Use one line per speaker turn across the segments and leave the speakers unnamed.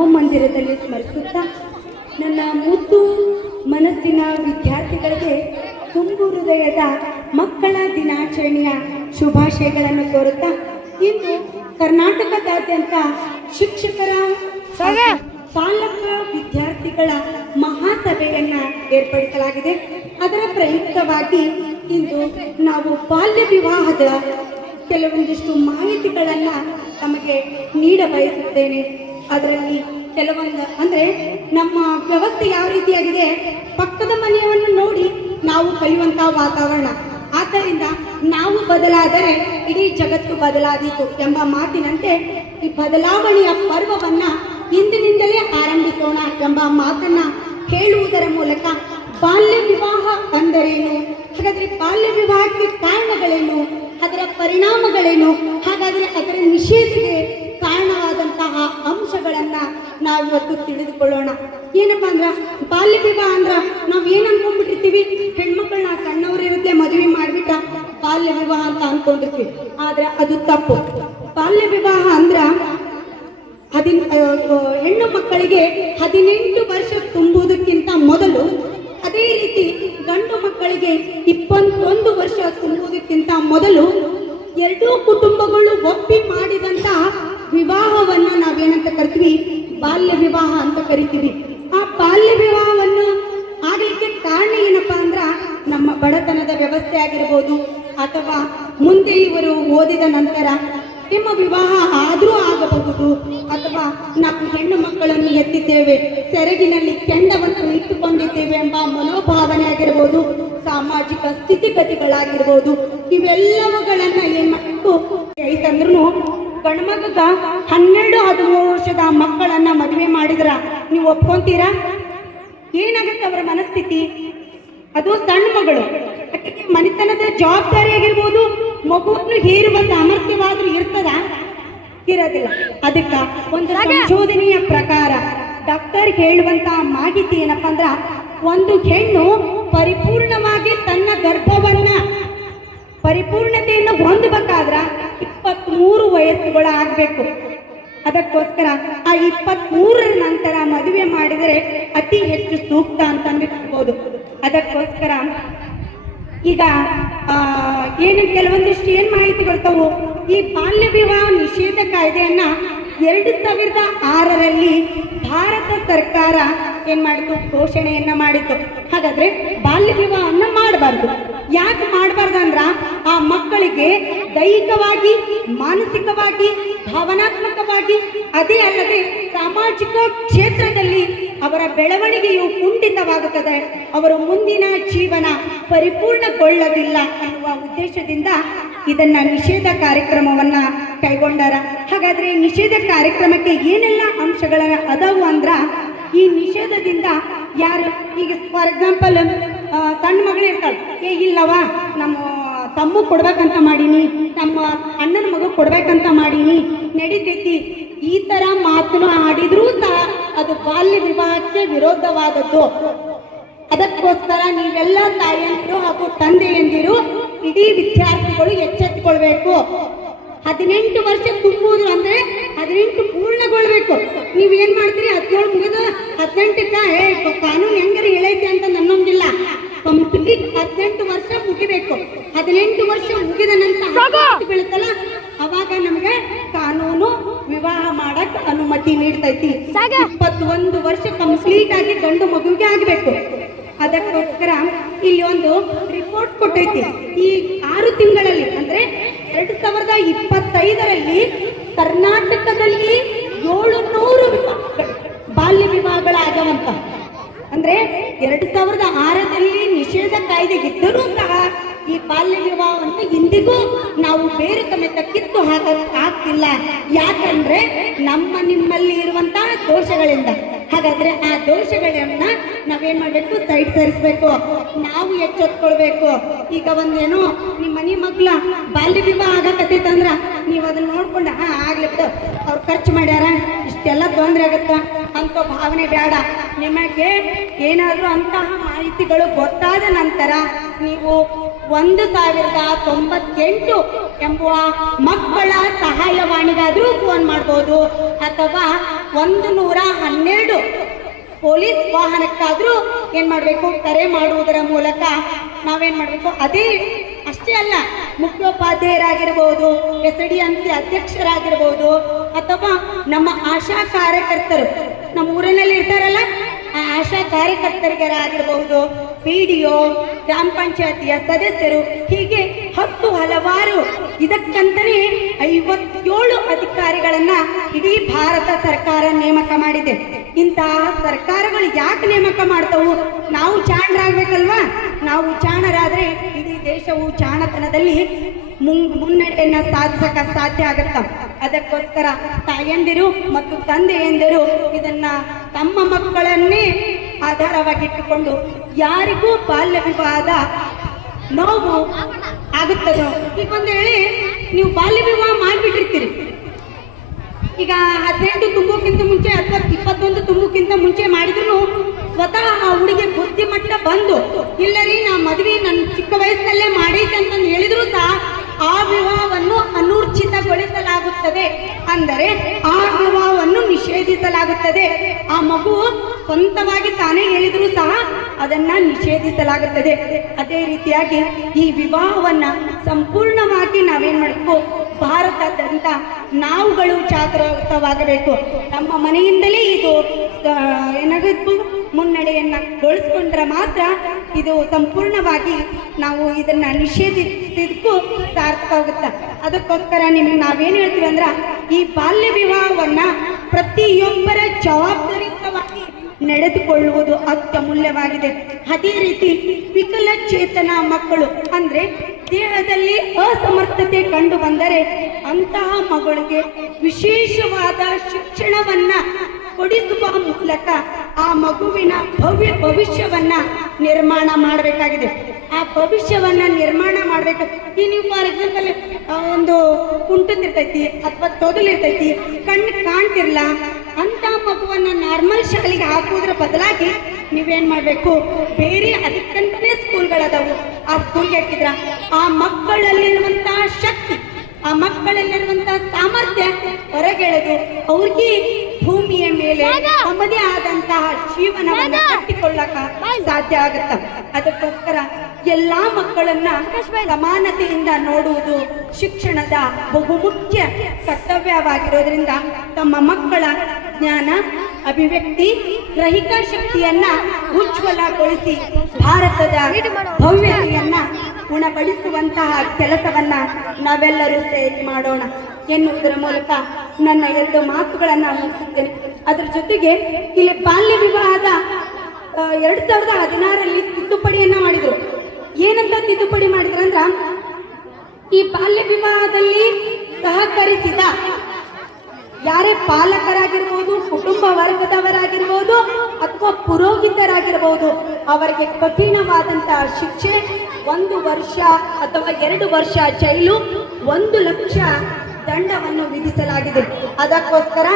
ಮನೋಮಂದಿರದಲ್ಲಿ ಸ್ಮರಿಸುತ್ತಾ ನನ್ನ ಮುದ್ದು ಮನಸ್ಸಿನ ವಿದ್ಯಾರ್ಥಿಗಳಿಗೆ ತುಂಬು ಹೃದಯದ ಮಕ್ಕಳ ದಿನಾಚರಣೆಯ ಶುಭಾಶಯಗಳನ್ನು ಕೋರುತ್ತಾ ಇಂದು ಕರ್ನಾಟಕದಾದ್ಯಂತ ಶಿಕ್ಷಕರ ಪಾಲಕ ವಿದ್ಯಾರ್ಥಿಗಳ ಮಹಾಸಭೆಯನ್ನು ಏರ್ಪಡಿಸಲಾಗಿದೆ. ಅದರ ಪ್ರಯುಕ್ತವಾಗಿ ಇಂದು ನಾವು ಬಾಲ್ಯ ವಿವಾಹದ ಕೆಲವೊಂದಿಷ್ಟು ಮಾಹಿತಿಗಳನ್ನು ತಮಗೆ ನೀಡ ಬಯಸುತ್ತೇನೆ ಅದರಲ್ಲಿ ಕೆಲವೊಂದು ಅಂದ್ರೆ ನಮ್ಮ ವ್ಯವಸ್ಥೆ ಯಾವ ರೀತಿಯಾಗಿದೆ? ಪಕ್ಕದ ಮನೆಯವನ್ನು ನೋಡಿ ನಾವು ಕಲಿಯುವಂತ ವಾತಾವರಣ. ಆದ್ದರಿಂದ ನಾವು ಬದಲಾದರೆ ಇಡೀ ಜಗತ್ತು ಬದಲಾದೀತು ಎಂಬ ಮಾತಿನಂತೆ ಈ ಬದಲಾವಣೆಯ ಪರ್ವವನ್ನ ಇಂದಿನಿಂದಲೇ ಆರಂಭಿಸೋಣ ಎಂಬ ಮಾತನ್ನ ಹೇಳುವುದರ ಮೂಲಕ ಬಾಲ್ಯ ವಿವಾಹ ಅಂದರೇನು? ಹಾಗಾದ್ರೆ ಬಾಲ್ಯ ವಿವಾಹಕ್ಕೆ ಕಾರಣಗಳೇನು? ಅದರ ಪರಿಣಾಮಗಳೇನು? ಹಾಗಾದ್ರೆ ಅದರ ನಿಷೇಧಿಗೆ ಅಂಶಗಳನ್ನ ನಾವು ಇವತ್ತು ತಿಳಿದುಕೊಳ್ಳೋಣ. ಏನಪ್ಪಾ ಅಂದ್ರ ಬಾಲ್ಯ ವಿವಾಹ ಅಂದ್ರ ನಾವ್ ಏನ್ ಅನ್ಕೊಂಡ್ಬಿಟ್ಟಿರ್ತೀವಿ? ಹೆಣ್ಮಕ್ಳನ್ನ ಸಣ್ಣವರಿರುತ್ತೆ ಮದುವೆ ಮಾಡ್ಬಿಟ್ಟ ಬಾಲ್ಯ ವಿವಾಹ ಅಂತ ಅನ್ಕೊಂಡಿರ್ತೀವಿ. ಆದ್ರೆ ಅದು ತಪ್ಪು. ಬಾಲ್ಯ ವಿವಾಹ ಅಂದ್ರ ಹದಿನ ಹೆಣ್ಣು ಮಕ್ಕಳಿಗೆ ಹದಿನೆಂಟು ವರ್ಷ ತುಂಬುವುದಕ್ಕಿಂತ ಮೊದಲು ಅದೇ ರೀತಿ ಗಂಡು ಮಕ್ಕಳಿಗೆ ಇಪ್ಪತ್ತೊಂದು ವರ್ಷ ತುಂಬುವುದಕ್ಕಿಂತ ಮೊದಲು ಎರಡೂ ಕುಟುಂಬಗಳು ಒಪ್ಪಿ ಮಾಡಿದಂತ ವಿವಾಹವನ್ನ ನಾವೇನಂತ ಕರಿತೀವಿ? ಬಾಲ್ಯ ವಿವಾಹ ಅಂತ ಕರಿತೀವಿ. ಆ ಬಾಲ್ಯ ವಿವಾಹವನ್ನು ಆಗಲಿಕ್ಕೆ ಕಾರಣ ಏನಪ್ಪಾ ಅಂದ್ರ ನಮ್ಮ ಬಡತನದ ವ್ಯವಸ್ಥೆ ಆಗಿರ್ಬೋದು, ಅಥವಾ ಮುಂದೆ ಇವರು ಓದಿದ ನಂತರ ನಿಮ್ಮ ವಿವಾಹ ಆದರೂ ಆಗಬಹುದು, ಅಥವಾ ನಾವು ಹೆಣ್ಣು ಮಕ್ಕಳನ್ನು ಎತ್ತಿದ್ದೇವೆ, ಸೆರಗಿನಲ್ಲಿ ಕೆಂಡವನ್ನು ಇಟ್ಟುಕೊಂಡಿದ್ದೇವೆ ಎಂಬ ಮನೋಭಾವನೆ ಆಗಿರ್ಬೋದು, ಸಾಮಾಜಿಕ ಸ್ಥಿತಿಗತಿಗಳಾಗಿರ್ಬೋದು, ಇವೆಲ್ಲವುಗಳನ್ನ ಏನ್ ಮಾಡಬೇಕು? ಐತಂದ್ರೂ ಗಂಡ್ಮಗ ಹನ್ನೆರಡು ಹದಿಮೂರು ವರ್ಷದ ಮಕ್ಕಳನ್ನ ಮದುವೆ ಮಾಡಿದ್ರ ನೀವು ಒಪ್ಕೊಂತೀರಾ? ಏನಾಗುತ್ತೆ ಅವರ ಮನಸ್ಥಿತಿ? ಅದು ಸಣ್ಣ ಮಗಳು. ಅದಕ್ಕೆ ಮನೆತನದ ಜವಾಬ್ದಾರಿ ಆಗಿರ್ಬೋದು ಮಗುವನ್ನು ಹೇರುವ ಸಾಮರ್ಥ್ಯವಾದ್ರೂ ಇರ್ತದ? ಇರೋದಿಲ್ಲ. ಅದಕ್ಕ ಒಂದು ಸಂಶೋಧನೆಯ ಪ್ರಕಾರ ಡಾಕ್ಟರ್ ಹೇಳುವಂತ ಮಾಹಿತಿ ಏನಪ್ಪಾ ಅಂದ್ರ ಒಂದು ಹೆಣ್ಣು ಪರಿಪೂರ್ಣವಾಗಿ ತನ್ನ ಗರ್ಭವನ್ನ ಪರಿಪೂರ್ಣತೆಯನ್ನು ಹೊಂದಬೇಕಾದ್ರ ಇಪ್ಪತ್ಮೂರು ವಯಸ್ಸುಗಳ ಆಗ್ಬೇಕು ಅದಕ್ಕೋಸ್ಕರ ಆ ಇಪ್ಪತ್ಮೂರರ ನಂತರ ಮದುವೆ ಮಾಡಿದರೆ ಅತಿ ಹೆಚ್ಚು ಸೂಕ್ತ ಅಂತ ಅನ್ಬಿಡ್ಬೋದು ಅದಕ್ಕೋಸ್ಕರ ಈಗ ಏನು ಕೆಲವೊಂದಿಷ್ಟು ಏನ್ ಮಾಹಿತಿ ಬರ್ತಾವು, ಈ ಬಾಲ್ಯ ವಿವಾಹ ನಿಷೇಧ ಕಾಯ್ದೆಯನ್ನ ಎರಡು ಸಾವಿರದ ಆರರಲ್ಲಿ ಭಾರತ ಸರ್ಕಾರ ಏನ್ ಮಾಡಿತು? ಘೋಷಣೆಯನ್ನ ಮಾಡಿತು ಹಾಗಾದ್ರೆ ಬಾಲ್ಯ ವಿವಾಹವನ್ನ ಮಾಡಬಾರ್ದು. ಯಾಕೆ ಮಾಡಬಾರ್ದು ಅಂದ್ರ ಆ ಮಕ್ಕಳಿಗೆ ದೈಹಿಕವಾಗಿ, ಮಾನಸಿಕವಾಗಿ, ಭಾವನಾತ್ಮಕವಾಗಿ, ಅದೇ ಅಲ್ಲದೆ ಸಾಮಾಜಿಕ ಕ್ಷೇತ್ರದಲ್ಲಿ ಅವರ ಬೆಳವಣಿಗೆಯು ಕುಂಠಿತವಾಗುತ್ತದೆ. ಅವರ ಮುಂದಿನ ಜೀವನ ಪರಿಪೂರ್ಣಗೊಳ್ಳದಿಲ್ಲ ಅನ್ನುವ ಉದ್ದೇಶದಿಂದ ಇದನ್ನ ನಿಷೇಧ ಕಾರ್ಯಕ್ರಮವನ್ನ ಕೈಗೊಂಡಾರ. ಹಾಗಾದ್ರೆ ನಿಷೇಧ ಕಾರ್ಯಕ್ರಮಕ್ಕೆ ಏನೆಲ್ಲ ಅಂಶಗಳ ಅದಾವು ಅಂದ್ರ ಈ ನಿಷೇಧದಿಂದ ಯಾರು, ಈಗ ಫಾರ್ ಎಕ್ಸಾಂಪಲ್ ಸಣ್ಣ ಮಗಳು ಇರ್ತಾಳೆ. ಏ ಇಲ್ಲವ ನಮ್ಮ ತಮ್ಮ ಕೊಡ್ಬೇಕಂತ ಮಾಡೀನಿ, ನಮ್ಮ ಅಣ್ಣನ ಮಗ ಕೊಡ್ಬೇಕಂತ ಮಾಡೀನಿ. ನಡೀತೈತಿ, ಈ ತರ ಮಾತನ್ನು ಆಡಿದ್ರೂ ಸಹ ಅದು ಬಾಲ್ಯ ವಿವಾಹಕ್ಕೆ ವಿರೋಧವಾದದ್ದು. ಅದಕ್ಕೋಸ್ಕರ ನೀವೆಲ್ಲ ತಾಯಿಯಂದಿರು ಹಾಗೂ ತಂದೆಯಂದಿರು ಇಡೀ ವಿದ್ಯಾರ್ಥಿಗಳು ಎಚ್ಚೆತ್ತುಕೊಳ್ಬೇಕು. ಹದಿನೆಂಟು ವರ್ಷ ತುಂಬುವುದು ಅಂದ್ರೆ ಹದಿನೆಂಟು ಪೂರ್ಣಗೊಳ್ಬೇಕು. ನೀವ್ ಏನ್ ಮಾಡ್ತೀರಿ? ಹದಿನೇಳು ಮುಗಿದು ಹದಿನೆಂಟಕ್ಕ ಹೇಳ್ಬೇಕು ಕಾನೂನು ಹೆಂಗಾರ ಹೇಳೈತಿ ಅಂತ ನನ್ನೊಂದಿಲ್ಲ ಕಂಪ್ಲೀಟ್ ಹದಿನೆಂಟು ವರ್ಷ ಮುಗಿಬೇಕು. ಹದಿನೆಂಟು ವರ್ಷ ಮುಗಿದ ನಂತರ ಬೀಳುತ್ತಲ್ಲ ಅವಾಗ ನಮ್ಗೆ ಕಾನೂನು ವಿವಾಹ ಮಾಡಕ್ ಅನುಮತಿ ನೀಡ್ತೈತಿ. ಇಪ್ಪತ್ತೊಂದು ವರ್ಷ ಕಂಪ್ಲೀಟ್ ಆಗಿ ಗಂಡು ಮಗುವಿಗೆ ಆಗ್ಬೇಕು. ಅದಕ್ಕೋಸ್ಕರ ಇಲ್ಲಿ ಒಂದು ರಿಪೋರ್ಟ್ ಕೊಟ್ಟೈತಿ. ಈ ಆರು ತಿಂಗಳಲ್ಲಿ ಅಂದ್ರೆ ಎರಡ್ ಸಾವಿರದ ಇಪ್ಪತ್ತೈದರಲ್ಲಿ ಕರ್ನಾಟಕದಲ್ಲಿ ಏಳು ನೂರು ಬಾಲ್ಯ ವಿವಾಹಗಳಾಗವಂತ. ಅಂದ್ರೆ ಎರಡ್ ಸಾವಿರದ ಆರರಲ್ಲಿ ನಿಷೇಧ ಕಾಯ್ದೆ ಇದ್ದರೂ ಸಹ ಈ ಬಾಲ್ಯ ವಿವಾಹವನ್ನು ಇಂದಿಗೂ ನಾವು ಬೇರೆ ಸಮೇತ ಕಿತ್ತು ಹಾಕಕ್ಕಾಗ್ತಿಲ್ಲ. ಯಾಕಂದ್ರೆ ನಮ್ಮ ನಿಮ್ಮಲ್ಲಿ ಇರುವಂತಹ ದೋಷಗಳಿಂದ ಹಾಗಾದ್ರೆ ಆ ದೋಷಗಳನ್ನ ನಾವೇನ್ ಮಾಡ್ಬೇಕು? ಸೈಡ್ ಸರಿಸ್ಬೇಕು. ನಾವು ಎಚ್ಚೆತ್ಕೊಳ್ಬೇಕು. ಈಗ ಒಂದೇನು ನಿಮ್ಮ ಮನೆ ಮಗ್ಳ ಬಾಲ್ಯ ವಿವಾಹ ಆಗಕತ್ತೈತಂದ್ರ ನೀವು ಅದನ್ನ ನೋಡ್ಕೊಂಡು, ಹಾ, ಆಗ್ಲಿ ಬಿಡು. ಅವ್ರು ಖರ್ಚು ಮಾಡ್ಯಾರ, ಇಷ್ಟೆಲ್ಲ ತೊಂದರೆ ಆಗತ್ತ. ಅಂತ ಭಾವನೆ ಬೇಡ ನಿಮಗೆ ಏನಾದರೂ ಅಂತಹ ಮಾಹಿತಿಗಳು ಗೊತ್ತಾದ ನಂತರ ನೀವು ಒಂದು ಸಾವಿರದ ತೊಂಬತ್ತೆಂಟು ಎಂಬುವ ಮಕ್ಕಳ ಸಹಾಯವಾಣಿಗಾದರೂ ಫೋನ್ ಮಾಡ್ಬೋದು ಅಥವಾ ಒಂದು ನೂರ ಹನ್ನೆರಡು ಪೊಲೀಸ್ ವಾಹನಕ್ಕಾದರೂ ಏನು ಮಾಡಬೇಕು? ಕರೆ ಮಾಡುವುದರ ಮೂಲಕ ನಾವೇನು ಮಾಡಬೇಕು? ಅದೇ ಅಷ್ಟೇ ಅಲ್ಲ, ಮುಖ್ಯೋಪಾಧ್ಯಾಯರಾಗಿರ್ಬೋದು ಎಸ್ ಡಿ ಎಂ ಸಿ ಅಥವಾ ನಮ್ಮ ಆಶಾ ಕಾರ್ಯಕರ್ತರು ನಮ್ಮ ಊರಿನಲ್ಲಿ ಇರ್ತಾರಲ್ಲ ಆ ಆಶಾ ಕಾರ್ಯಕರ್ತರಿಗರಾಗಿರಬಹುದು. ಪಿ ಡಿ ಒ, ಗ್ರಾಮ ಪಂಚಾಯತಿಯ ಸದಸ್ಯರು, ಹೀಗೆ ಹತ್ತು ಹಲವಾರು ಇದಕ್ಕಂತಲೇ ಐವತ್ತೇಳು ಅಧಿಕಾರಿಗಳನ್ನ ಇಡೀ ಭಾರತ ಸರ್ಕಾರ ನೇಮಕ ಮಾಡಿದೆ. ಇಂತಹ ಸರ್ಕಾರಗಳು ಯಾಕೆ ನೇಮಕ ಮಾಡ್ತವು? ನಾವು ಚಾಣರಾಗ್ಬೇಕಲ್ವಾ? ನಾವು ಚಾಣರಾದ್ರೆ ಇಡೀ ದೇಶವು ಚಾಣತನದಲ್ಲಿ ಮುನ್ ಮುನ್ನಡೆಯನ್ನ ಸಾಧಿಸಕ ಸಾಧ್ಯ ಆಗತ್ತ. ಅದಕ್ಕೋಸ್ಕರ ತಾಯಂದಿರು ಮತ್ತು ತಂದೆಯಂದಿರು ಇದನ್ನ ತಮ್ಮ ಮಕ್ಕಳನ್ನೇ ಆಧಾರವಾಗಿಟ್ಟುಕೊಂಡು ಯಾರಿಗೂ ಬಾಲ್ಯ ವಿವಾಹದ ನೋವು ಆಗುತ್ತದೋ? ಈಗ ಒಂದು ಹೇಳಿ ನೀವು ಬಾಲ್ಯ ವಿವಾಹ ಮಾಡಿಬಿಟ್ಟಿರ್ತೀರಿ. ಈಗ ಹದಿನೆಂಟು ತುಂಬೋಕ್ಕಿಂತ ಮುಂಚೆ ಅಥವಾ ಇಪ್ಪತ್ತೊಂದು ತುಂಬಕ್ಕಿಂತ ಮುಂಚೆ ಮಾಡಿದ್ರು ಸ್ವತಃ ಆ ಹುಡುಗಿ ಬುದ್ಧಿಮಟ್ಟ ಬಂದು, ಇಲ್ಲ ರೀ, ನಾ ಮದುವೆ ನನ್ನ ಚಿಕ್ಕ ವಯಸ್ಸಲ್ಲೇ ಮಾಡೈತೆ ಅಂತಂದು ಹೇಳಿದ್ರು ಸಹ ಆ ವಿವಾಹವನ್ನು ಅನೂರ್ಜಿತಗೊಳಿಸಲಾಗುತ್ತದೆ ಅಂದರೆ ಆ ವಿವಾಹವನ್ನು ನಿಷೇಧಿಸಲಾಗುತ್ತದೆ ಆ ಮಗು ಸ್ವಂತವಾಗಿ ತಾನೇ ಹೇಳಿದ್ರು ಸಹ ಅದನ್ನ ನಿಷೇಧಿಸಲಾಗುತ್ತದೆ. ಅದೇ ರೀತಿಯಾಗಿ ಈ ವಿವಾಹವನ್ನ ಸಂಪೂರ್ಣವಾಗಿ ನಾವೇನ್ ಮಾಡಬೇಕು? ಭಾರತದಂತ ನಾವುಗಳು ಜಾಗೃತವಾಗಬೇಕು. ನಮ್ಮ ಮನೆಯಿಂದಲೇ ಇದು ಏನಾಗಬೇಕು ಮುನ್ನಡೆಯನ್ನ ಗೊಳಿಸ್ಕೊಂಡ್ರೆ ಮಾತ್ರ ಇದು ಸಂಪೂರ್ಣವಾಗಿ ನಾವು ಇದನ್ನ ನಿಷೇಧಿಸಿದ್ದಕ್ಕೂ ಸಾರ್ಥಕವಾಗುತ್ತೆ ಅದಕ್ಕೋಸ್ಕರ ನಿಮ್ಗೆ ನಾವೇನು ಹೇಳ್ತೀವಿ ಅಂದ್ರ ಈ ಬಾಲ್ಯ ವಿವಾಹವನ್ನ ಪ್ರತಿಯೊಬ್ಬರ ಜವಾಬ್ದಾರಿಯುತವಾಗಿ ನಡೆದುಕೊಳ್ಳುವುದು ಅತ್ಯಮೂಲ್ಯವಾಗಿದೆ. ಅದೇ ರೀತಿ ವಿಕಲಚೇತನ ಮಕ್ಕಳು, ಅಂದ್ರೆ ದೇಹದಲ್ಲಿ ಅಸಮರ್ಥತೆ ಕಂಡು ಬಂದರೆ ಅಂತಹ ಮಗಳಿಗೆ ವಿಶೇಷವಾದ ಶಿಕ್ಷಣವನ್ನ ಕೊಡಿಸುವ ಮೂಲಕ ಆ ಮಗುವಿನ ಭವ್ಯ ಭವಿಷ್ಯವನ್ನ ನಿರ್ಮಾಣ ಮಾಡಬೇಕಾಗಿದೆ. ಆ ಭವಿಷ್ಯವನ್ನ ನಿರ್ಮಾಣ ಮಾಡಬೇಕು. ಈ ನೀವು ಫಾರ್ ಎಕ್ಸಾಂಪಲ್ ಒಂದು ಕುಂಟದಿರ್ತೈತಿ ಅಥವಾ ತೊದಲಿರ್ತೈತಿ ಕಣ್ಣು ಕಾಣ್ತಿರ್ಲ ಅಂತ ಮಗುವನ್ನ ನಾರ್ಮಲ್ ಶಾಲೆಗೆ ಹಾಕೋದ್ರ ಬದಲಾಗಿ ನೀವೇನ್ ಮಾಡಬೇಕು? ಬೇರೆ ಅದಕ್ಕಂತಲೇ ಸ್ಕೂಲ್ಗಳದಾವು. ಆ ಸ್ಕೂಲ್ಗೆ ಹಾಕಿದ್ರ ಆ ಮಕ್ಕಳಲ್ಲಿರುವಂತಹ ಶಕ್ತಿ ಆ ಮಕ್ಕಳಲ್ಲಿರುವಂತಹ ಸಾಮರ್ಥ್ಯ ಹೊರಗೆಳೆದು ಅವ್ರಿಗೆ ಭೂಮಿಯ ಮೇಲೆ ತಮ್ಮದೇ ಆದಂತಹ ಜೀವನವನ್ನು ಕಟ್ಟಿಕೊಳ್ಳಕ ಸಾಧ್ಯ ಆಗುತ್ತ. ಅದಕ್ಕೋಸ್ಕರ ಎಲ್ಲಾ ಮಕ್ಕಳನ್ನ ಸಮಾನತೆಯಿಂದ ನೋಡುವುದು ಶಿಕ್ಷಣದ ಬಹುಮುಖ್ಯ ಕರ್ತವ್ಯವಾಗಿರೋದ್ರಿಂದ ತಮ್ಮ ಮಕ್ಕಳ ಜ್ಞಾನ ಅಭಿವ್ಯಕ್ತಿ ಗ್ರಹಿಕಾ ಶಕ್ತಿಯನ್ನ ಉಜ್ವಲಗೊಳಿಸಿ ಭಾರತದ ಭವ್ಯತೆಯನ್ನ ಉಣಬಡಿಸುವಂತಹ ಕೆಲಸವನ್ನ ನಾವೆಲ್ಲರೂ ಸೇರಿ ಮಾಡೋಣ ಎನ್ನುವುದರ ಮೂಲಕ ನನ್ನ ಎರಡು ಮಾತುಗಳನ್ನ ಮುಗಿಸುತ್ತೇನೆ. ಅದರ ಜೊತೆಗೆ ಇಲ್ಲಿ ಬಾಲ್ಯ ವಿವಾಹದ ಎರಡ್ ಸಾವಿರದ ಹದಿನಾರರಲ್ಲಿ ತಿದ್ದುಪಡಿಯನ್ನ ಮಾಡಿದ್ರು. ಏನಂತ ತಿದ್ದುಪಡಿ ಮಾಡಿದ್ರಂದ್ರ ಈ ಬಾಲ್ಯ ವಿವಾಹದಲ್ಲಿ ಸಹಕರಿಸಿದ ಯಾರೇ ಪಾಲಕರಾಗಿರ್ಬೋದು, ಕುಟುಂಬ ವರ್ಗದವರಾಗಿರ್ಬೋದು ಅಥವಾ ಪುರೋಹಿತರಾಗಿರ್ಬೋದು, ಅವರಿಗೆ ಕಠಿಣವಾದಂತ ಶಿಕ್ಷೆ ಒಂದು ವರ್ಷ ಅಥವಾ ಎರಡು ವರ್ಷ ಜೈಲು ಒಂದು ಲಕ್ಷ ದಂಡವನ್ನು ವಿಧಿಸಲಾಗಿದೆ. ಅದಕ್ಕೋಸ್ಕರ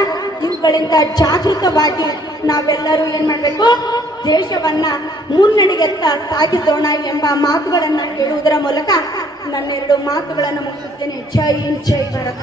ಇವುಗಳಿಂದ ಜಾಗೃತವಾಗಿ ನಾವೆಲ್ಲರೂ ಏನ್ ಮಾಡಬೇಕು? ದೇಶವನ್ನ ಮುನ್ನಡೆಗೆತ್ತ ಸಾಗಿಸೋಣ ಎಂಬ ಮಾತುಗಳನ್ನ ಹೇಳುವುದರ ಮೂಲಕ ನನ್ನೆರಡು ಮಾತುಗಳನ್ನು ಮುಗಿಸುತ್ತೇನೆ. ಜೈ ಜೈ ಭಾರತ